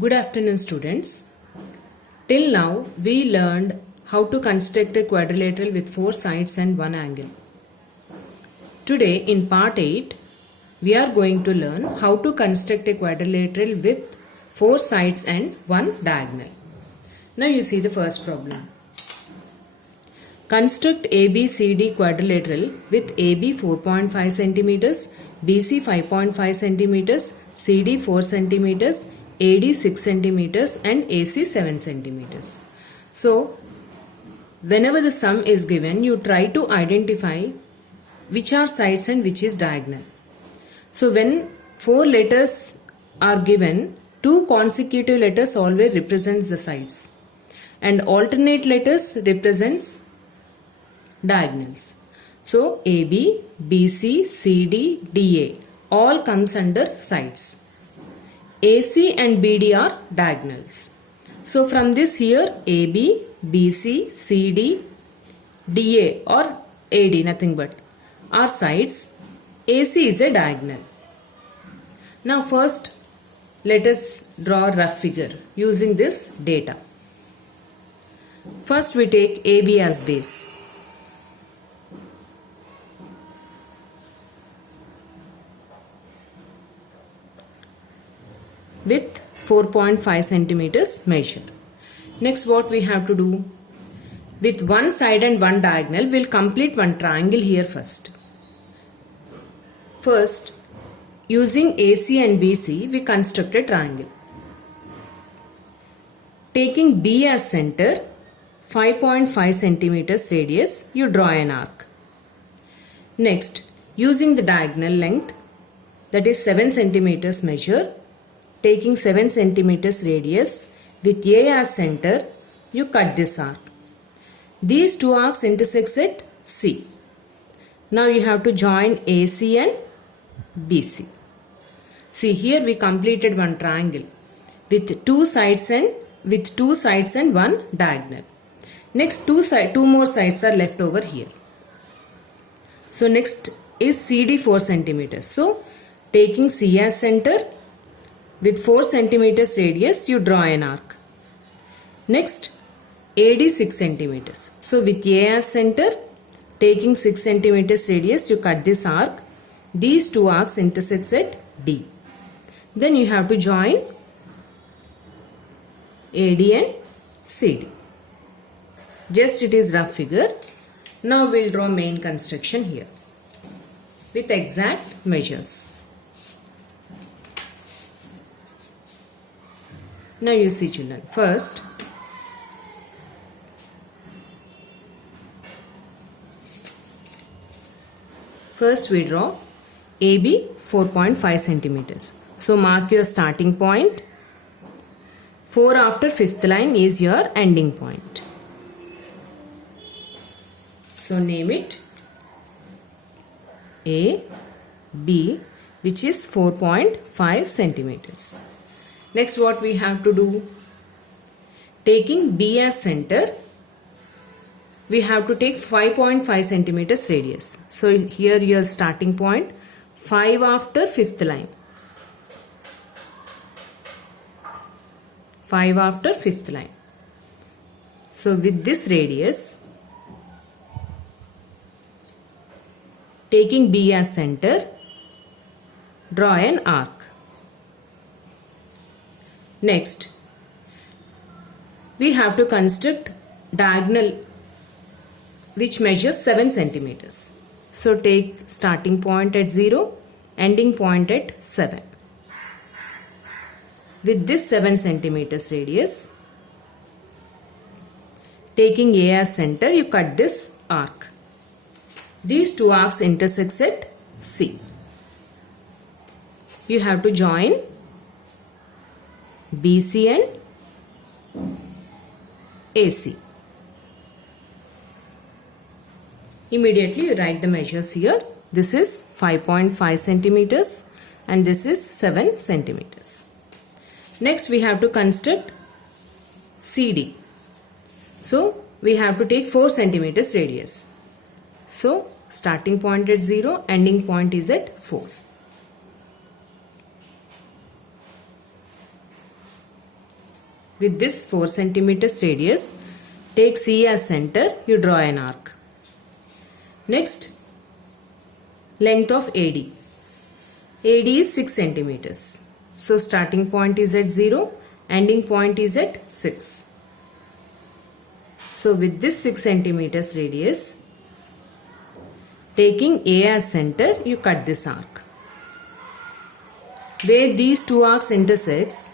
Good afternoon, students. Till now, we learned how to construct a quadrilateral with 4 sides and 1 angle. Today, in part 8, we are going to learn how to construct a quadrilateral with 4 sides and 1 diagonal. Now, you see the first problem. Construct ABCD quadrilateral with AB 4.5 cm, BC 5.5 cm, CD 4 cm, AD 6 cm and AC 7 cm. So, whenever the sum is given, you try to identify which are sides and which is diagonal. So, when 4 letters are given, 2 consecutive letters always represents the sides and alternate letters represents diagonals. So, AB, BC, CD, DA all comes under sides. AC and BD are diagonals. So, from this here AB, BC, CD, DA or AD nothing but are sides. AC is a diagonal. Now, first let us draw a rough figure using this data. First we take AB as base. With 4.5 centimeters measure. Next what we have to do? With one side and one diagonal, we'll complete one triangle here first. First, using AC and BC, we construct a triangle. Taking B as center, 5.5 centimeters radius, you draw an arc. Next, using the diagonal length, that is 7 centimeters measure, taking 7 centimeters radius, with A as center, you cut this arc. These two arcs intersect at C. Now you have to join AC and BC. See, here we completed one triangle with two sides and one diagonal. Next two more sides are left over here. So next is CD 4 centimeters. So taking C as center, with 4 centimeters radius, you draw an arc. Next, AD 6 centimeters. So, with A as center, taking 6 centimeters radius, you cut this arc. These two arcs intersect at D. Then you have to join AD and CD. Just it is rough figure. Now, we will draw main construction here with exact measures. Now you see children, first we draw AB 4.5 centimeters. So mark your starting point. 4 after 5th line is your ending point. So name it A, B, which is 4.5 centimeters. Next what we have to do? Taking B as center, we have to take 5.5 centimeters radius. So here your starting point, 5 after 5th line. 5 after 5th line. So with this radius, taking B as center, draw an arc. Next, we have to construct diagonal which measures 7 centimeters. So take starting point at 0, ending point at 7. With this 7 centimeters radius, taking A as center, you cut this arc. These two arcs intersect at C. You have to join BC and AC. Immediately you write the measures here. This is 5.5 centimeters and this is 7 centimeters. Next we have to construct CD. So we have to take 4 centimeters radius. So starting point at 0, ending point is at 4. with this 4 centimeters radius, take C as center, you draw an arc. Next, length of AD. AD is 6 centimeters. So starting point is at 0, ending point is at 6. So with this 6 centimeters radius, taking A as center, you cut this arc. Where these two arcs intersects,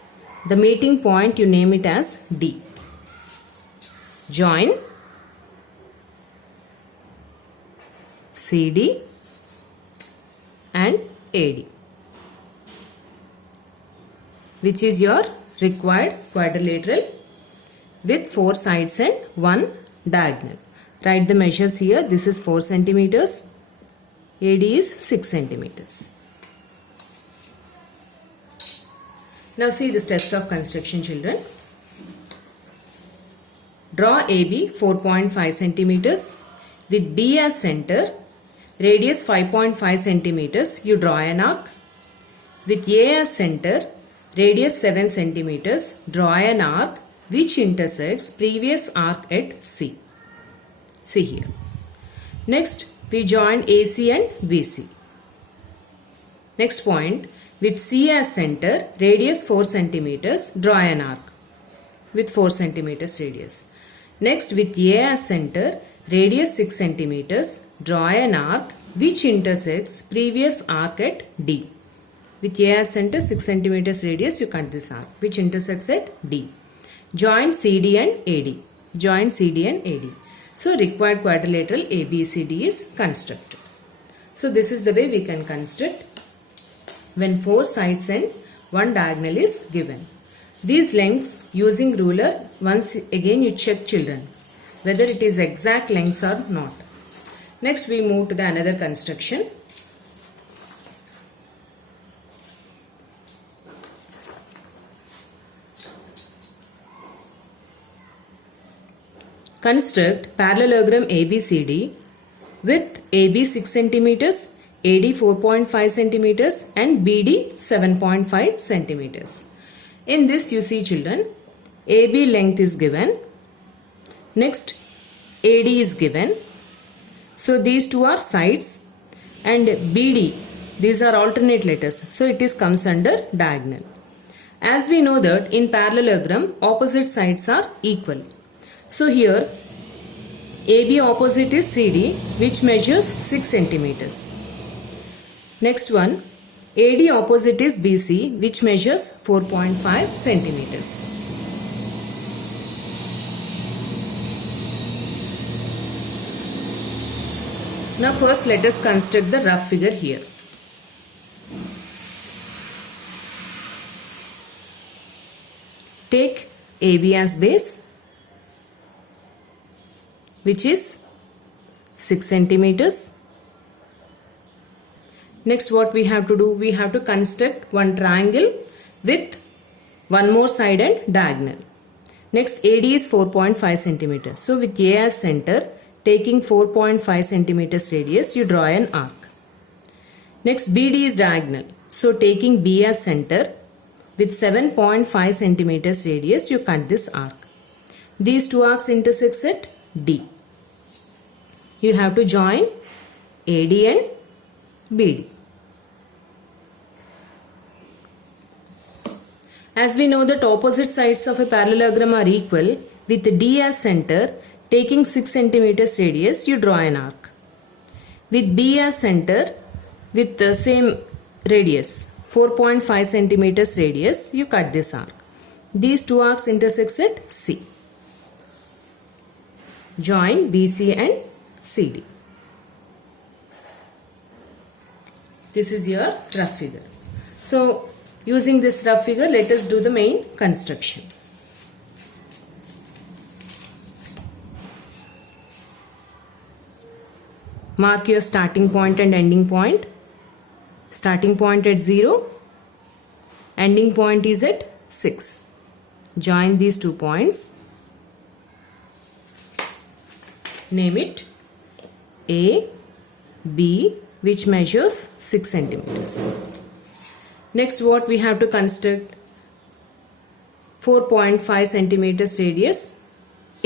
the meeting point you name it as D. Join CD and AD, which is your required quadrilateral with 4 sides and 1 diagonal. Write the measures here. This is 4 centimeters. AD is 6 centimeters. Now see the steps of construction, children. Draw AB 4.5 centimeters with B as center, radius 5.5 centimeters. You draw an arc. With A as center, radius 7 centimeters. Draw an arc which intersects previous arc at C. See here. Next, we join AC and BC. Next point, with C as center, radius 4 centimeters, draw an arc with 4 centimeters radius. Next, with A as center, radius 6 centimeters, draw an arc which intersects previous arc at D. With A as center, 6 centimeters radius, you cut this arc which intersects at D. Join CD and AD. Join CD and AD. So required quadrilateral ABCD is constructed. So this is the way we can construct when 4 sides and 1 diagonal is given. These lengths using ruler, once again you check, children, whether it is exact lengths or not. Next we move to the another construction. Construct parallelogram ABCD with AB 6 centimeters, AD 4.5 centimeters and BD 7.5 centimeters. In this you see, children, AB length is given. Next, AD is given. So these two are sides, and BD, these are alternate letters. So it is comes under diagonal. As we know that in parallelogram, opposite sides are equal. So here AB opposite is CD, which measures 6 centimeters. Next one, AD opposite is BC, which measures 4.5 centimeters. Now first let us construct the rough figure here. Take AB as base, which is 6 centimeters. Next what we have to do? We have to construct one triangle with one more side and diagonal. Next, AD is 4.5 centimeters. So with A as center, taking 4.5 centimeters radius, you draw an arc. Next, BD is diagonal. So taking B as center, with 7.5 centimeters radius, you cut this arc. These two arcs intersect at D. You have to join AD and BD. As we know that opposite sides of a parallelogram are equal, with D as center, taking 6 centimeters radius, you draw an arc. With B as center, with the same radius, 4.5 centimeters radius, you cut this arc. These two arcs intersect at C. Join BC and CD. This is your rough figure. So, using this rough figure, let us do the main construction. Mark your starting point and ending point. Starting point at 0, ending point is at 6. Join these 2 points. Name it A, B, which measures 6 centimeters. Next, what we have to construct? 4.5 centimeters radius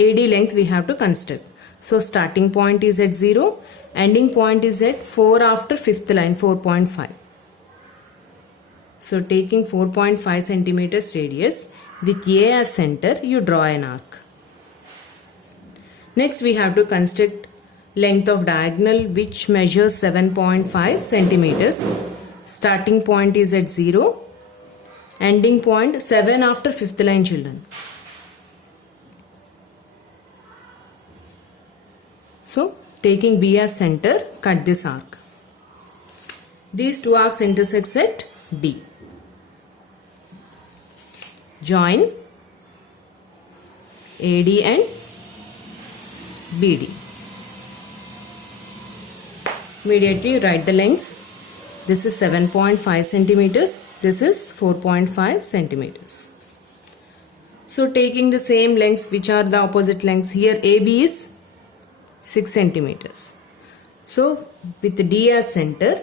AD length we have to construct. So starting point is at 0, ending point is at 4 after fifth line 4.5. So taking 4.5 centimeters radius with A as center, you draw an arc. Next we have to construct length of diagonal which measures 7.5 centimeters. Starting point is at 0, ending point 7 after fifth line children. So taking B as center, cut this arc. These two arcs intersect at D. Join AD and BD. Immediately write the lengths. This is 7.5 centimeters. This is 4.5 centimeters. So taking the same lengths which are the opposite lengths, here AB is 6 centimeters. So with D as center,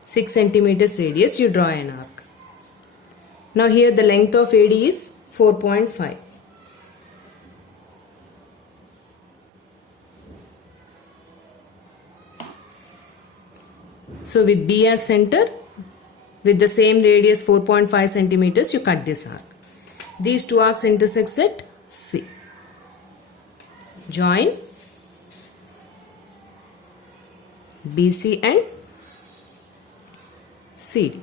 6 centimeters radius, you draw an arc. Now here the length of AD is 4.5. So with B as center, with the same radius 4.5 centimeters, you cut this arc. These two arcs intersect at C. Join BC and CD.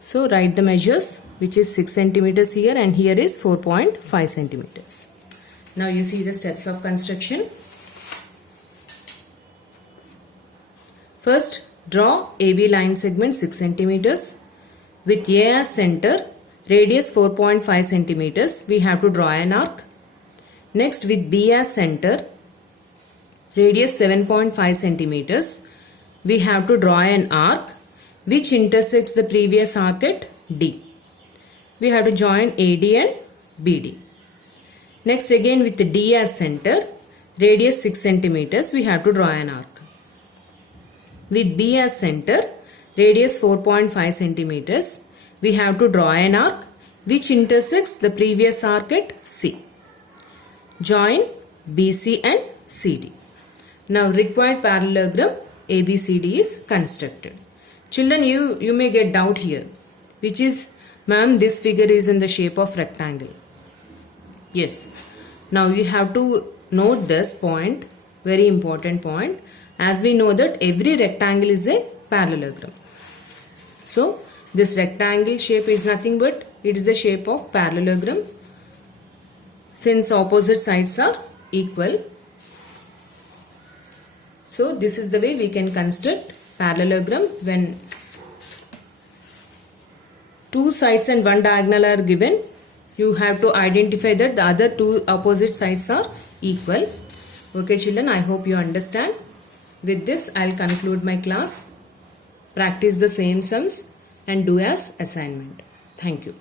So write the measures, which is 6 centimeters here and here is 4.5 centimeters. Now you see the steps of construction. First, draw AB line segment 6 centimeters. With A as center, radius 4.5 centimeters, we have to draw an arc. Next, with B as center, radius 7.5 centimeters, we have to draw an arc which intersects the previous arc at D. We have to join AD and BD. Next, again with the D as center, radius 6 centimeters, we have to draw an arc. With B as center, radius 4.5 centimeters, we have to draw an arc which intersects the previous arc at C. Join BC and CD. Now required parallelogram ABCD is constructed. Children, you may get doubt here, which is, ma'am, this figure is in the shape of rectangle. Yes. Now you have to note this point, very important point, as we know that every rectangle is a parallelogram. So this rectangle shape is nothing but it is the shape of parallelogram since opposite sides are equal. So this is the way we can construct parallelogram when two sides and one diagonal are given. You have to identify that the other two opposite sides are equal. Okay children, I hope you understand. With this, I'll conclude my class. Practice the same sums and do as assignment. Thank you.